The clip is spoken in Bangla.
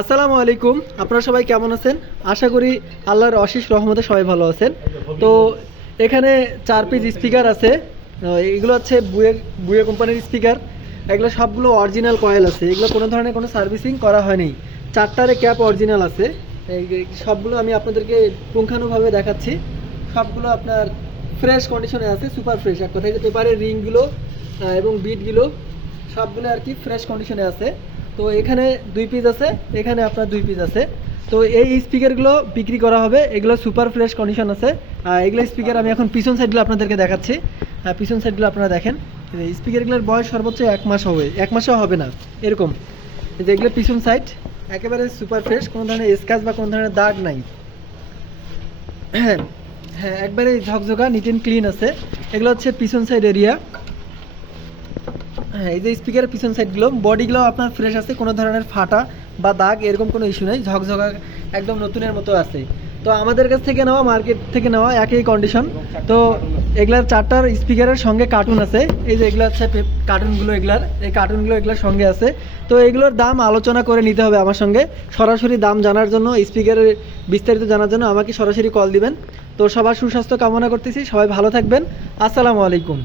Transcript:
আসসালামু আলাইকুম। আপনারা সবাই কেমন আছেন? আশা করি আল্লাহর অশেষ রহমতে সবাই ভালো আছেন। তো এখানে 4 পিস স্পিকার আছে। এগুলো হচ্ছে বুয়ে বুয়ে কোম্পানির স্পিকার। এগুলো সবগুলো অরিজিনাল কয়েল আছে, এগুলো কোনো ধরনের কোনো সার্ভিসিং করা হয়নি। 4টারে ক্যাপ অরিজিনাল আছে। সবগুলো আমি আপনাদেরকে পুঙ্খানুভাবে দেখাচ্ছি। সবগুলো আপনার ফ্রেশ কন্ডিশনে আছে, সুপার ফ্রেশ। এক কথায় যে পেপারের রিংগুলো এবং বিটগুলো সবগুলো আর কি ফ্রেশ কন্ডিশনে আছে। তো এখানে 2 পিস আছে, এখানে আপনার 2 পিস আছে। তো এই স্পিকারগুলো বিক্রি করা হবে, এগুলো সুপার ফ্রেশ কন্ডিশন আছে। এগুলো স্পিকার আমি এখন পিছন সাইডগুলো আপনাদেরকে দেখাচ্ছি। পিছন সাইডগুলো আপনারা দেখেন। স্পিকারগুলোর বয়স সর্বোচ্চ 1 মাস হবে, 1 মাসও হবে না এরকম। এই যে এগুলো পিছন সাইড একেবারে সুপার ফ্রেশ, কোনো ধরনের স্ক্র্যাচ বা কোনো ধরনের দাগ নাই। হ্যাঁ হ্যাঁ, একবারে ঝকঝকা নিট অ্যান্ড ক্লিন আছে। এগুলো হচ্ছে পিছন সাইড এরিয়া। হ্যাঁ, এই যে স্পিকারের পিছন সাইডগুলো বডিগুলো আপনার ফ্রেশ আছে, কোনো ধরনের ফাটা বা দাগ এরকম কোনো ইস্যু নেই, ঝকঝকা একদম নতুনের মতো আছে। তো আমাদের কাছ থেকে নেওয়া, মার্কেট থেকে নেওয়া একই কন্ডিশন। তো এগুলার 4টার স্পিকারের সঙ্গে কার্টুন আছে। এই যে এগুলো হচ্ছে কার্টুনগুলো, এগুলার সঙ্গে আছে। তো এগুলোর দাম আলোচনা করে নিতে হবে আমার সঙ্গে। সরাসরি দাম জানার জন্য, স্পিকারের বিস্তারিত জানার জন্য আমাকে সরাসরি কল দিবেন। তো সবার সুস্বাস্থ্য কামনা করতেছি, সবাই ভালো থাকবেন। আসসালামু আলাইকুম।